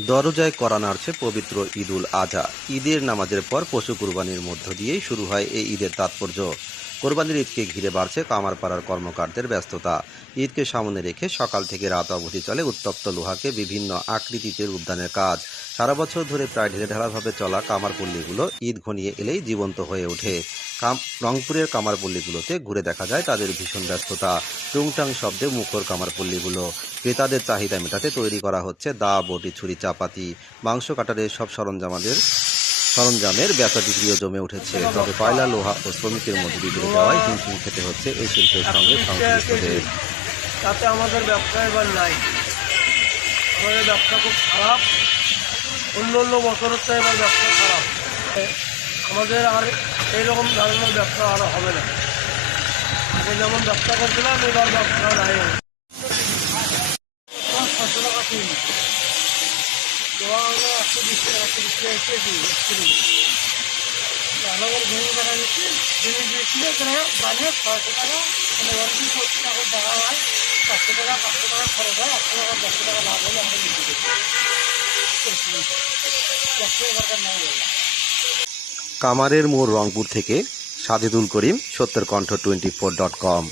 দরজায় করা নাড়ছে পবিত্র ঈদুল আজহা। ঈদের নামাজের পর পশু কুরবানির মধ্য দিয়েই শুরু হয় এই ঈদের তাৎপর্য। কোরবানির ঈদকে ঘিরে বাড়ছে কামারপাড়ার কর্মকারদের ব্যস্ততা। ঈদকে সামনে রেখে সকাল থেকে রাত অবধি চলে উত্তপ্ত লোহাকে বিভিন্ন আকৃতিতে রূপদানের কাজ। সারা বছর ধরে প্রায় ঢেলে ঢালাভাবে চলা কামারপল্লীগুলো ঈদ ঘনিয়ে এলেই জীবন্ত হয়ে ওঠে। রংপুরের কামারপল্লীগুলোতে ঘুরে দেখা যায় তাদের ভীষণ ব্যস্ততা। টুংটাং শব্দে মুখর কামারপল্লীগুলো। ক্রেতাদের চাহিদা মেটাতে তৈরি করা হচ্ছে দা, বটি, ছুরি, চাপাতি। মাংস কাটারের সব সরঞ্জামাদের সরঞ্জামের বেচা বিক্রিও জমে উঠেছে। তবে কয়লা, লোহা ও শ্রমিকের মধ্যে বিক্রি দেওয়ায় হিমশিম খেতে হচ্ছে এই শিল্পের সঙ্গে সংশ্লিষ্টদের। তাতে আমাদের ব্যবসা এবার নাই। আমাদের ব্যবসা খুব খারাপ। অন্য অন্য বছরের তো এবার ব্যবসা খারাপ। আমাদের আর এইরকম ধরনের ব্যবসা আর হবে না। আগে যেমন ব্যবসা করছিলাম, এবার ব্যবসা নাই। ছশো টাকা হলো একশো বিশ টাকা। টাকা কেজি স্ক্রিন ভালো করে টাকা লাভ হলে আমরা কামারের মোড় রংপুর থেকে সাজেদুল করিম সত্যের কণ্ঠ টোয়েন্টি ফোর ডট কম